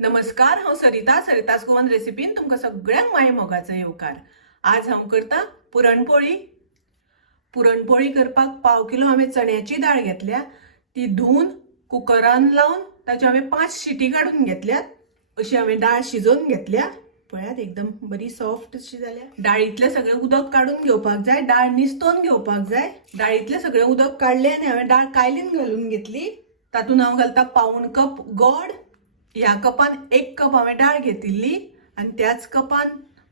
नमस्कार, हांव सरितास गोवन रेसिपीन तुमकां सगळ्यांक माये मोगाचो येवकार। आज हांव करता पुरणपोळी। पुरणपोळी करपाक पाव किलो हांवें चण्याची दाळ घेतल्या। ती धुवन कुकरान लावन ताचे हांवें 5 शिटी काढून घेतल्यात। अशी हांवें दाळ शिजोवन घेतल्या। पळयात एकदम बरी सॉफ्ट अशी जाल्या। दाळीतले सगळे उदक काढून घेवपाक जाय, दाळ निसतोवन घेवपाक जाय। दाळीतले सगळे उदक काढले आनी हांवें दाळ कायलीन घालून घेतली। तातून हांव घालता पाऊण कप गोड। ह्या कपान 1 कप हांवें दाळ घेतिल्ली आनी त्याच कपान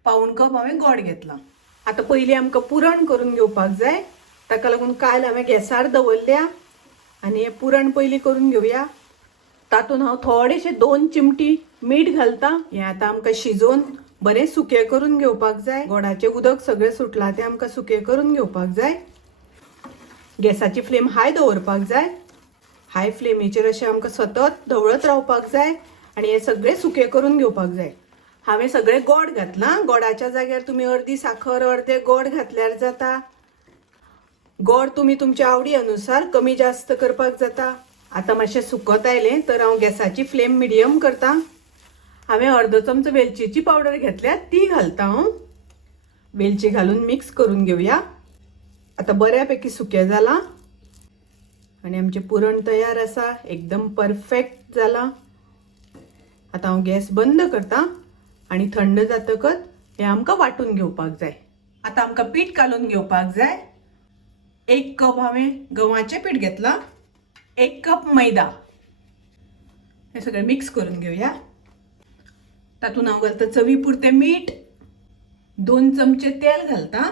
पाऊण कप हांवें गोड घेतला। आता पयलीं आमकां पुरण करून घेवपाक जाय, ताका लागून कायल हांवें गॅसार दवरल्या आनी हें पुरण पयलीं करून घेवया। तातून हांव थोडेशे 2 चिमटी मीठ घालता। हें आतां आमकां शिजोवन बरें सुकें करून घेवपाक जाय। गोडाचें उदक सगळें सुटलां तें आमकां सुकें करून घेवपाक जाय। गॅसाची फ्लेम हाय दवरपाक जाय। हाय फ्लेमीचेर अशें आमकां सतत ढवळत रावपाक जाय आनी हे सगळें सुकें करून घेवपाक जाय। हांवें सगळें गोड घातलां। गोडाच्या जाग्यार तुमी अर्दी साखर अर्दे गोड घातल्यार जाता। गोड तुमी तुमच्या आवडी अनुसार कमी जास्त करपाक जाता। आतां मातशें सुकत आयलें तर हांव गॅसाची फ्लेम मिडियम करता। हांवें अर्दो चमचो वेलचीची पावडर घेतल्या, ती घालता हांव। वेलची घालून मिक्स करून घेवया। आतां बऱ्यापैकी सुकें जालां आनी आमचें पुरण तयार आसा। एकदम परफेक्ट जाला। आता हांव गॅस बंद करता आनी थंड जातकच हें आमकां वाटून घेवपाक जाय। आता आमकां पीठ कालून घेवपाक जाय। 1 कप हांवें गव्हाचें पीठ घेतलां, 1 कप मैदा। हें सगळें मिक्स करून घेवया। तातून हांव घालता चवी पुरतें मीठ, 2 चमचे तेल घालता।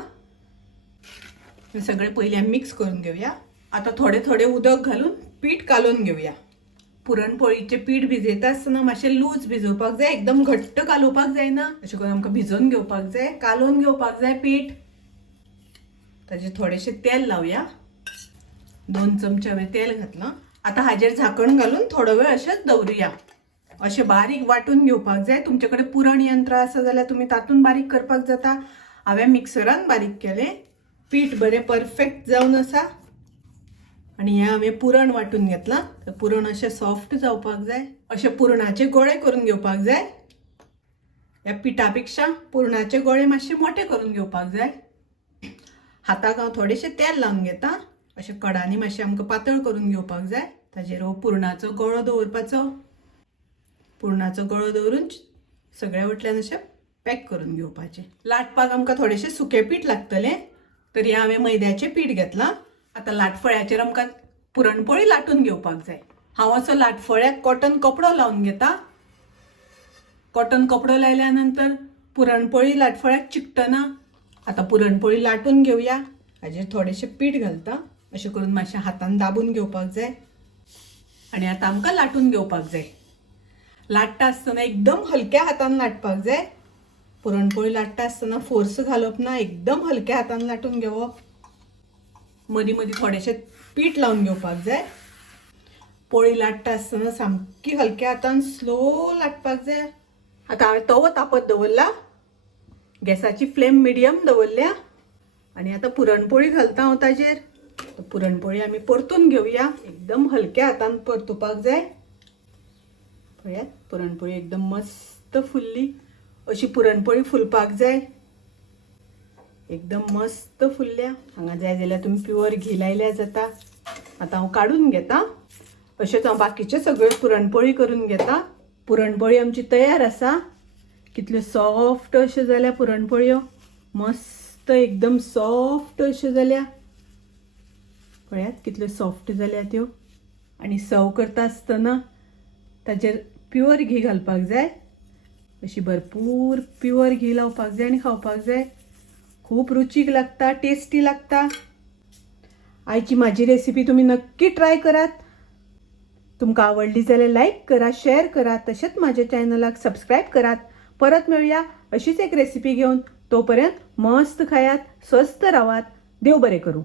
हें सगळें पयलीं आमी मिक्स करून घेवया। आता थोडे थोडे उदक घालून पीठ कालून घेवया। पुरणपोळीचें पीठ भिजयता आसतना मातशें लूज भिजोवपाक जाय, एकदम घट्ट कालोवपाक जायना। अशें करून आमकां भिजोवन घेवपाक जाय, कालोवन घेवपाक जाय पीठ। ताचेर थोडेशें तेल लावया। 2 चमचे हांवें तेल घातलां। आतां हाजेर झाकण घालून थोडो वेळ अशेंच दवरुया। अशें बारीक वाटून घेवपाक जाय। तुमचे कडेन पुरण यंत्र आसा जाल्यार तुमी तातून बारीक करपाक जाता। हांवें मिक्सरान बारीक केलें। पीठ बरें परफेक्ट जावन आसा आनी हें हांवें पुरण वाटून घेतलां। तर पुरण अशें सॉफ्ट जावपाक जाय। अशें पुरणाचे गोळे करून घेवपाक जाय। ह्या पिठा पेक्षा पुरणाचे गोळे मातशे मोठे करून घेवपाक जाय। हाताक हांव थोडेशें तेल लावन घेता। अशें कडांनी मातशें आमकां पातळ करून घेवपाक जाय। ताचेर हो पुरणाचो गळो दवरपाचो। पुरणाचो गळो दवरून सगळ्या वटल्यान अशें पॅक करून घेवपाचें। लाटपाक आमकां थोडेशें सुकें पीठ लागतलें, तरी हांवें मैद्याचें पीठ घेतलां। आतां लाटफळ्याचेर आमकां पुरणपोळी लाटून घेवपाक जाय। हांव असो लाटफळ्याक कॉटन कपडो लावन घेता। कॉटन कपडो लायल्या नंतर पुरणपोळी लाटफळ्याक चिकटना। आतां पुरणपोळी लाटून घेवया। हाजेर थोडेशें पीठ घालता। अशें करून मातशें हातान दाबून घेवपाक जाय आनी आतां आमकां लाटून घेवपाक जाय। लाटता आसतना एकदम हलक्या हातान लाटपाक जाय। पुरणपोळी लाटता आसतना फोर्स घालप ना, एकदम हलक्या हातान लाटून घेवप। मदीं मदीं थोडेशें पीठ लावन घेवपाक जाय। पोळी लाटता आसतना सामकी हलक्या हातान स्लो लाटपाक जाय। आतां हांवें तवो तापत दवरला। गॅसाची फ्लेम मिडियम दवरल्या आनी आतां पुरणपोळी घालता हांव ताजेर। पुरणपोळी आमी परतून घेवया। एकदम हलक्या हातान परतुपाक जाय। पळयात पुरणपोळी एकदम मस्त फुल्ली। अशी पुरणपोळी फुलपाक जाय। एकदम मस्त फुल्ल्या। हांगा जाय जाल्यार तुमी प्युअर घी लायल्यार जाता। आतां हांव काडून घेता। अशेंच हांव बाकीचे सगळे पुरणपोळी करून घेता। पुरणपोळी आमची तयार आसा। कितल्यो सॉफ्ट अश्यो जाल्या पुरणपोळ्यो। मस्त एकदम सॉफ्ट अश्यो जाल्या। पळयात कितल्यो सॉफ्ट जाल्या त्यो। आनी सर्व करता आसतना ताचेर प्युअर घी घालपाक जाय। अशी भरपूर प्युअर घी लावपाक जाय आनी खावपाक जाय। खूब रुचीक लागता, टेस्टी लागता। आयची म्हाजी रेसिपी तुमी नक्की ट्राय करात। तुमकां आवडली जाल्यार लायक करा, शेअर करा, तशेंच म्हाज्या चॅनलाक सबस्क्रायब करात। परत मेळुया अशीच एक रेसिपी घेवन। तोपर्यंत मस्त खायात, स्वस्थ रावात। देव बरें करूं।